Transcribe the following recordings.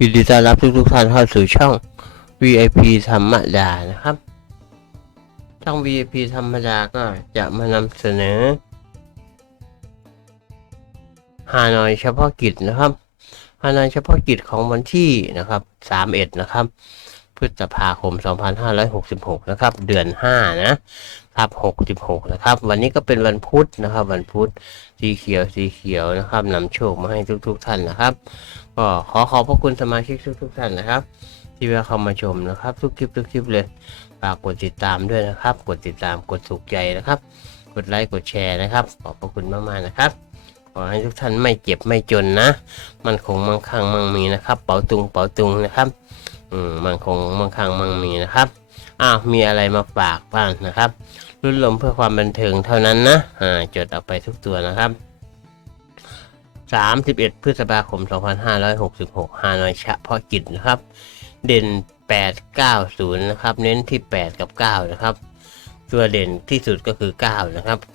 ยินดีต้อนรับทุกทุกท่านเข้าสู่ช่อง VIP ธรรมดานะครับ ช่อง VIP ธรรมดาก็จะมานำเสนอฮานอยเฉพาะกิจนะครับฮานอยเฉพาะกิจของวันที่นะครับ 31 นะครับ พฤษภาคม 2566 นะครับ เดือน 5 นะครับ 66 นะครับ วันนี้ก็เป็นวันพุธนะครับ วันพุธสีเขียวสีเขียวนะครับนำโชคมาให้ทุกๆท่านนะครับ ก็ขอขอบพระคุณสมาชิกทุกๆท่านนะครับ ที่แวะเข้ามาชมนะครับ ทุกคลิปทุกคลิปเลยฝากกดติดตามด้วยนะครับ กดติดตามกดถูกใจนะครับ กดไลค์กดแชร์นะครับ ขอบพระคุณมากๆนะครับขอให้ทุกท่านไม่เจ็บไม่จนนะ มันคงมั่งคั่งมั่งมีนะครับ เป๋าตุงเป๋าตุงนะครับ อืมมันคงมั่งคั่งมั่งมีนะครับอ้าวมีอะไรมาฝากบ้างนะครับรุ่นลมเพื่อความบันเทิงเท่านั้นนะอ่าจดเอาไปทุกตัวนะครับ31 พฤษภาคม 2566ฮานอยเฉพาะกิจนะครับ เด่น 890 นะครับ เน้นที่ 8 กับ 9 นะครับ ตัวเด่นที่สุดก็คือ 9 นะครับ 9119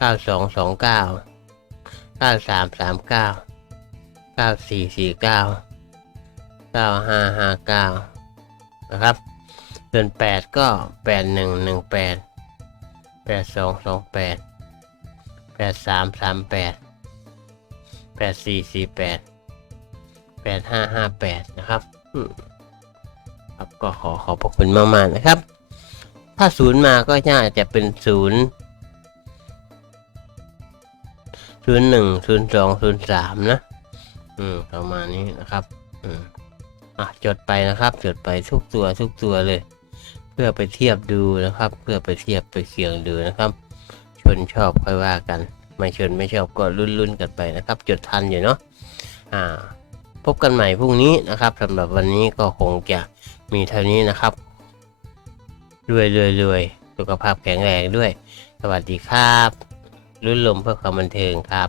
9229 9339 9449 9559 นะครับ ส่วน 8 ก็ 8118 8228แปดสามสามแปดแปดสี่สี่แปดแปดห้าห้าแปดนะครับครับก็ขอขอบพระคุณมาก ๆ นะครับ ถ้าศูนย์มาก็น่าจะเป็นศูนย์ศูนย์หนึ่งศูนย์สองศูนย์สามนะ อืม ประมาณนี้นะครับ อืม อะจดไปนะครับ จดไปทุกตัวทุกตัวเลย เพื่อไปเทียบดูนะครับ เพื่อไปเทียบไปเคียงดูนะครับ ชนชอบค่อยว่ากัน ไม่ชนไม่ชอบก็รุ่นๆกันไปนะครับ จดทันอยู่เนาะอ่า พบกันใหม่พรุ่งนี้นะครับสำหรับวันนี้ก็คงจะมีเท่านี้นะครับรวยรวยรวยสุขภาพแข็งแรงด้วย สวัสดีครับรุ่นลมเพื่อความบันเทิงครับ